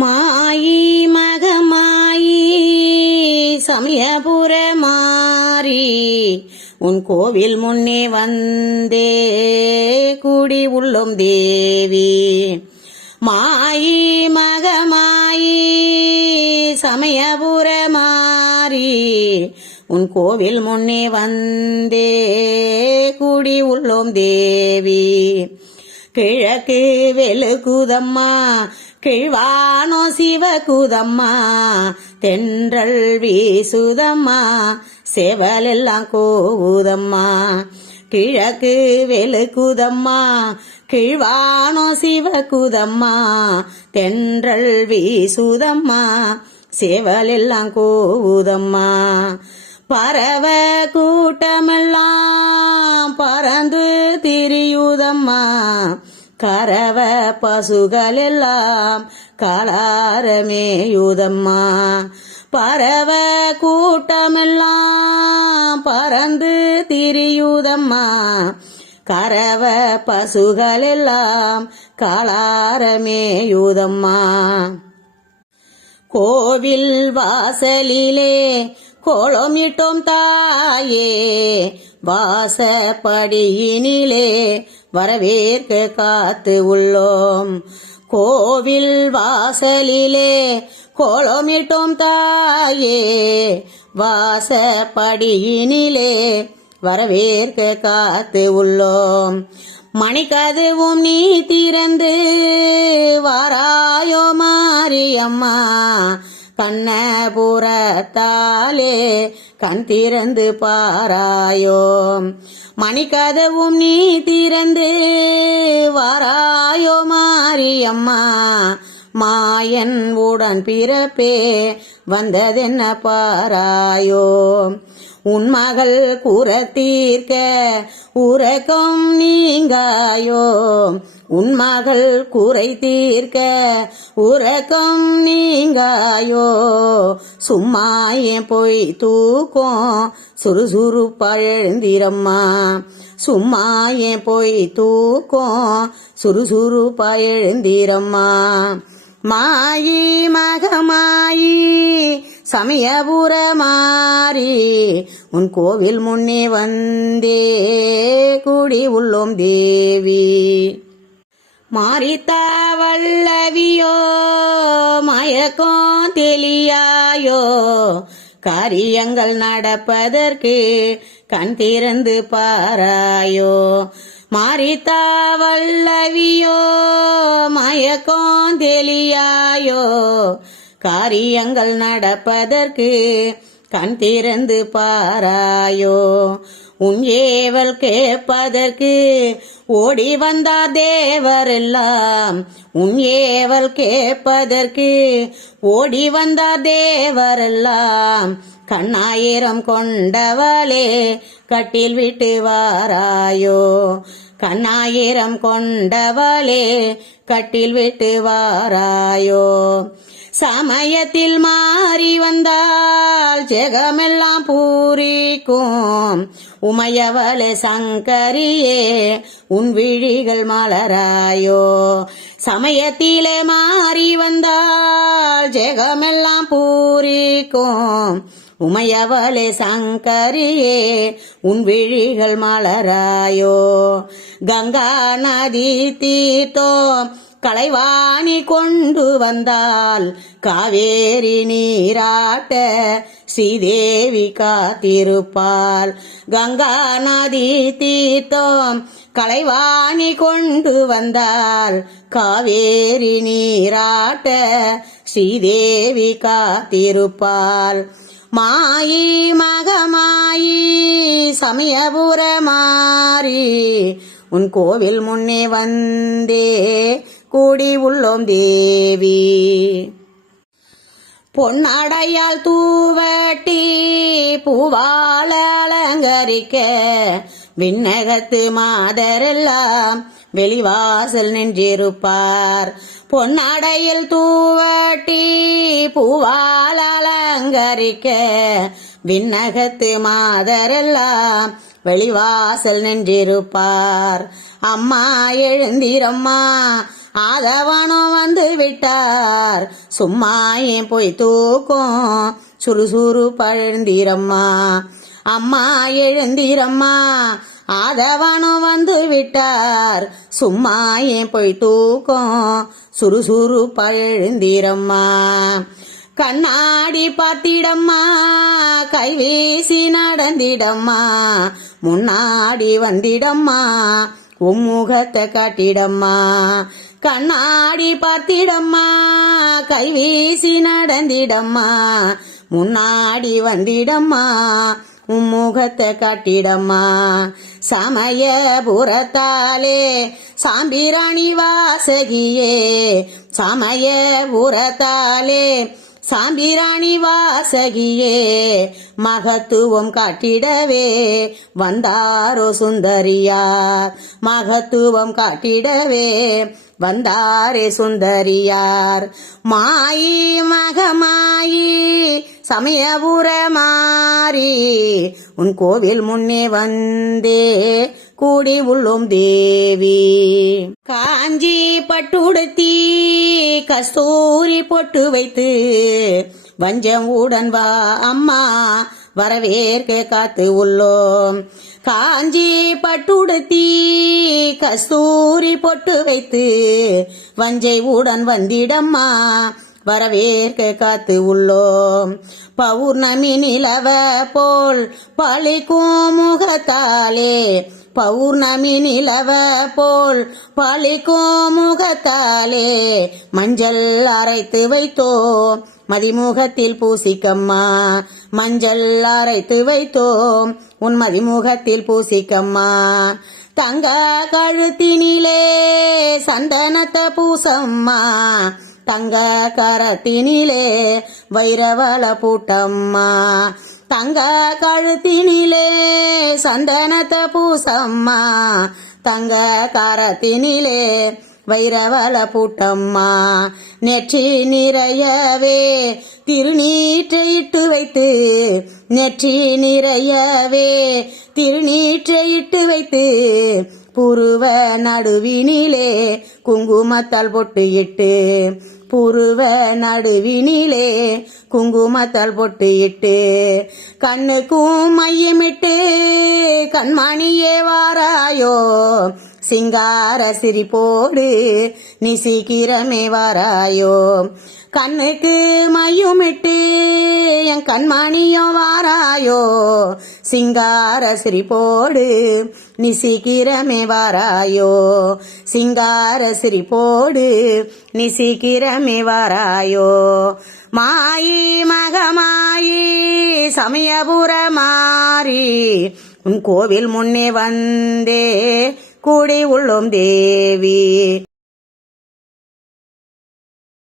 மாயி மகமாயி சமயபுர மாறி உன் கோவில் முன்னே வந்தே கூடி உள்ளோம் தேவி. மாயி மகமாயி சமயபுர மாறி உன் கோவில் முன்னே வந்தே கூடி உள்ளோம் தேவி. கிழக்கு வெளுகுதம்மா கிழ்வானோ சிவகுதம்மா தென்றல் வீசுதம்மா செவலெல்லாம் கோவுதம்மா கிழக்கு வெளுக்குதம்மா கிழ்வானோ சிவகுதம்மா தென்றல் வீசுதம்மா செவலெல்லாம் கோவுதம்மா. பறவ கூட்டமெல்லாம் பறந்து திரியுதம்மா கரவ பசுகள் எல்லாம் காலாரமேயுதம்மா பறவ கூட்டமெல்லாம் பறந்து திரியுதம்மா. கரவ பசுகள் எல்லாம் காலாரமேயுதம்மா கோவில் வாசலிலே கோலமிட்டோம் தாயே. வாசப்படியினிலே வரவேற்க காத்து உள்ளோம். கோவில் வாசலிலே கோலமிட்டோம் தாயே வாசப்படியினிலே வரவேற்க காத்து உள்ளோம். மணிக்கதுவும் நீ திறந்து வாராயோ மாரியம்மா கண்ணபுரத்தாலே கண் திறந்து பாராயோம். மணிக்கதவும் நீ திறந்து வாராயோ மாரியம்மா. மாயன் உடன் பிறப்பே வந்ததென்ன பாராயோ? உன் மகள் குரத்தீர்க்க உறக்கம் நீங்காயோ? உன் மகள் குறை தீர்க்க உறக்கம் நீங்காயோ? சும்மா ஏன் போய் தூக்கம்? சுறுசுறு பழந்திரம்மா சும்மா என் போய் தூக்கம்? சுறுசுறு பழந்திரம்மா மாயி மகமாயி சமயபுர மாறி உன் கோவில் முன்னே வந்தே கூடி உள்ளோம் தேவி. மாரித்தா வல்லவியோ மயக்கம் தெளியாயோ காரியங்கள் நடப்பதற்கு கண் திறந்து பாராயோ. மாரித்தா வல்லவியோ மயக்கம் தெளியாயோ காரியங்கள் நடப்பதற்கு கண் திறந்து பாராயோ. உன் ஏவல் கேட்பதற்கு ஓடி வந்தார் தேவரெல்லாம். உன் ஏவல் கேட்பதற்கு ஓடி வந்தார் தேவரெல்லாம். கண்ணாயிரம் கொண்டவளே கட்டில் விட்டு வாராயோ. கண்ணாயிரம் கொண்டவளே கட்டில் விட்டு வாராயோ. சமயத்தில் மாறி வந்தால் ஜெகமெல்லாம் பூரிக்கும். உமையவளே சங்கரியே உன் விழிகள் மலராயோ. சமயத்திலே மாறி வந்தால் ஜெகமெல்லாம் பூரிக்கும். உமையவளே சங்கரியே உன் விழிகள் மலராயோ. கங்கா நதி தீர்த்தோ கலைவாணி கொண்டு வந்தால் காவேரி நீராட்ட ஸ்ரீதேவி காத்திருப்பாள். கங்கா நதி தீர்த்தோம் கலைவாணி கொண்டு வந்தால் காவேரி நீராட்ட ஸ்ரீதேவி காத்திருப்பாள். மாயி மகமாயி சமயபுர மாறி உன் கோவில் முன்னே வந்தே கூடி உள்ளோம் தேவி. பொன்னடையால் தூவட்டி பூவால் அலங்கரிக்க விண்ணகத்து மாதரெல்லாம் வெளிவாசல் நின்றிருப்பார். பொன்னடையில் தூவட்டி பூவால் அலங்கரிக்க விண்ணகத்து மாதரெல்லாம் வெளிவாசல் நின்றிருப்பார். அம்மா எழுந்திரம்மா ஆதவனும் வந்து விட்டார். சும்மா ஏன் போய் தூக்கும்? சுறுசுறு பழந்தீரம்மா அம்மா எழுந்தீரம்மா ஆதவனும் வந்து விட்டார். சும்மா ஏன் போய் தூக்கம்? சுறுசுறு பழந்தீரம்மா கண்ணாடி பார்த்திடம்மா. கைவீசி நடந்திடம்மா. முன்னாடி வந்திடம்மா. உம்முகத்தை காட்டிடம்மா. கண்ணாடி பார்த்திடம்மா. கைவீசி நடந்திடம்மா. முன்னாடி வந்திடம்மா. உம்முகத்தை காட்டிடம்மா. சமயபுரத்தாலே சாம்பிராணி வாசகியே. சமயபுரத்தாலே சாம்பிராணி வாசகியே மகத்துவம் காட்டிடவே வந்தாரோ சுந்தரியார். மகத்துவம் காட்டிடவே வந்தாரே சுந்தரியார். மாயி மகமாயி சமயபுர மாறி உன் கோவில் முன்னே வந்தே கூடி உள்ளோம் தேவி. காஞ்சி பட்டுடுத்தி கஸ்தூரி பொட்டு வைத்து வஞ்சம் உடன் வா அம்மா வரவேற்க காத்து உள்ளோம். காஞ்சி பட்டுடுத்தி கஸ்தூரி பொட்டு வைத்து வஞ்சை உடன் வந்திடம்மா வரவேற்க காத்து உள்ளோம். பௌர்ணமி நிலவ போல் பழிக்கும் முகத்தாலே பௌர்ணமி நிலவ போல் பழிக்கும் முகத்தாலே மஞ்சள் அரைத்து வைத்தோம். மதிமுகத்தில் பூசிக்கம்மா மஞ்சள் அரைத்து வைத்தோம். உன் மதிமுகத்தில் பூசிக்கம்மா. தங்க கழுத்தினிலே சந்தனத்தை பூசம்மா. தங்க கரத்தினிலே வைரவள பூட்டம்மா. தங்க கழுத்தினிலே சந்தனத்த பூசம்மா. தங்க கரத்தினிலே வைரவள பூட்டம்மா. நெற்றி நிறையவே திருநீற்றை இட்டு வைத்து நெற்றி நிறையவே திருநீற்றை இட்டு வைத்து புருவ நடுவினிலே குங்குமத்தால் பொட்டு இட்டு புருவ நடுவினிலே குங்குமத்தால் பொட்டு இட்டு கண்ணுக்கும் மையமிட்டு கண்மணியே வாராயோ சிங்கார சிரிப்போடு நிசீக்கிரமே வாராயோ. கண்ணுக்கு மையுமிட்டு என் கண்மணியோ வாராயோ. சிங்கார சிரிப்போடு நிசீக்கிரமே வாராயோ. சிங்கார சிரிப்போடு நிசீக்கிரமே வாராயோ. மாயி மகமாயி சமயபுர மாறி உன் கோவில் முன்னே வந்தே. கூடி உள்ளோம் தேவி.